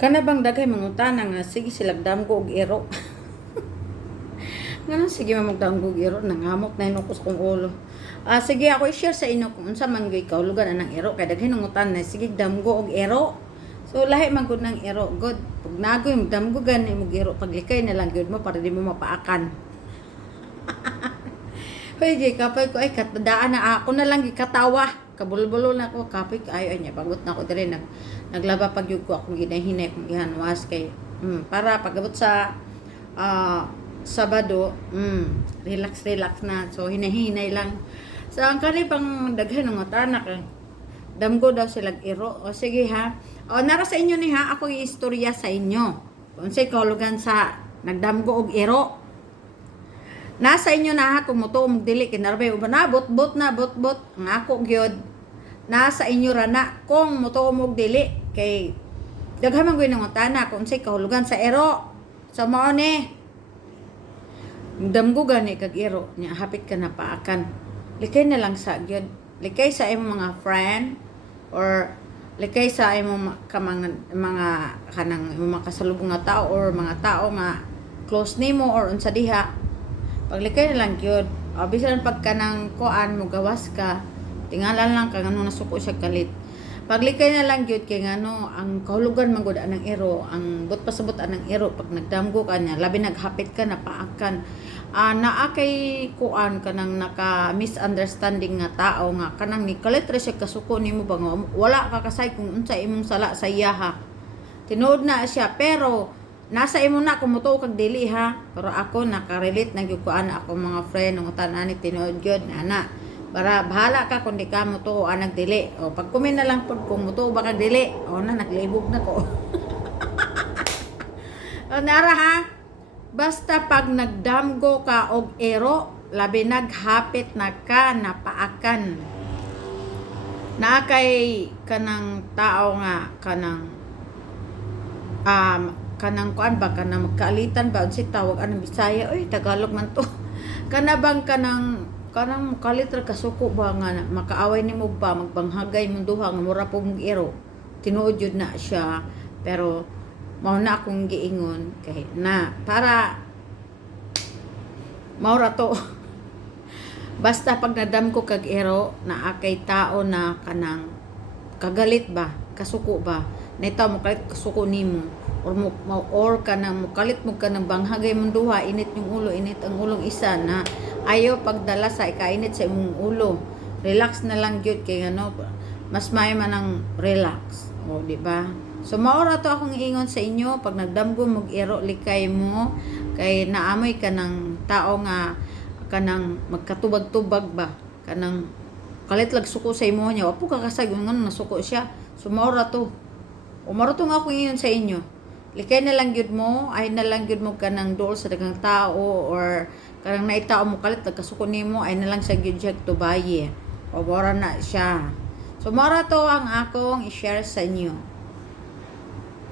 Kana bang daghay mangutana nga sige silagdam ko og iro. Ngano sige mamagdam ko og iro nangamok na ko kong ulo. Ah sige ako i-share sa inyo kung unsa man gyud kaulugan anang iro kay daghay nangutan na sige damgo og iro. So lahi man gud ng iro good. Pag nagoy damgo gani mo iro paglikay na lang gyud mo para di mo mapaakan. Hoy, di kapay ko ay katadaan na ako na lang gikatawa. Kabulbulo na ako kapay ko ay niya pagot na ako diri nag naglaba pag yug ko akong ginahinay kung ihanwas kay mm, para pagabot sa ah, Sabado, mm, relax relax na. So hinahinay lang. Sa ang kani pang daghan ng tanak eh. Damgo daw sila iro. O sige ha. O nara sa inyo ni ha, ako istorya sa inyo. Kung sa sa nagdamgo og iro. Nasa inyo na kung muto mong dili kinarbay uban na bot na bot bot. Ang ako gyud. Nasa inyo ra na kung muto mong dili kay daghan man gyud ng tana kung say kahulugan sa ero. Sa mao ni. Damgo gani kag ero nya hapit ka na paakan. Likay na lang sa gyud. Likay sa imong mga friend or likay sa imong ka mga, mga kanang mga kasalubong nga tao or mga tao nga close nimo or unsa diha paglikay na lang gyud o bisan pag kanang kuan mo gawas ka tingalan lang kang ano nasuko siya kalit. Paglikay na lang gyud kay ngano ang kahulugan man gud ero ang but pasabot anang ero pag nagdamgo ka niya labi naghapit ka na paakan ah naa kay kuan kanang naka misunderstanding nga tao nga kanang ni kalit ra siya kasuko nimo ba nga wala ka kasay kung unsa imong sala sa iya ha? Tinuod na siya pero nasa imo na kung mutuo kag dili ha? Pero ako nakarelate na gyud ko ana ako mga friend ng utan ani tinuod gyud na ana. Para bahala ka kung di ka mutuo anag dili. O pag kumin na lang pud kung mutuo ba kag dili. O na naglibog na ko. O nara ha? Basta pag nagdamgo ka og ero labi naghapit na ka napaakan. Na kay kanang tao nga kanang um, kanang kuan ba kanang magkaalitan ba unsa tawag anong Bisaya? Oy Tagalog man to. Kana bang kanang kanang makalit ra kasuko ba nga na- makaaway nimo ba magbanghagay mo duha nga mura po mong iro? Tinuod yun na siya pero mao na akong giingon kay na para maura to. Basta pag nadam ko kag ero na akay tao na kanang kagalit ba kasuko ba nita mo kalit kasuko nimo or mo or kanang mukalit mo kanang banghagay mong duha init yung ulo init ang ulong isa na ayaw pagdala sa ikainit sa imong ulo. Relax na lang gyud kay ano mas may man ang relax. O di ba? So maora to akong ingon sa inyo pag nagdamgo mog ero likay mo kay naamoy ka ng tao nga kanang magkatubag-tubag ba? Kanang kalit lag suko sa imo niya. Wapo ka kasag nga nasuko siya. So maora to o maro to nga ako ingon sa inyo likay na lang gyud mo ay na lang gyud mo kanang dool sa daghang tao or kanang naitao mo kalit nagkasuko nimo ay na lang sa gyud siya tubaye. O na siya. So mora to ang akong i-share sa inyo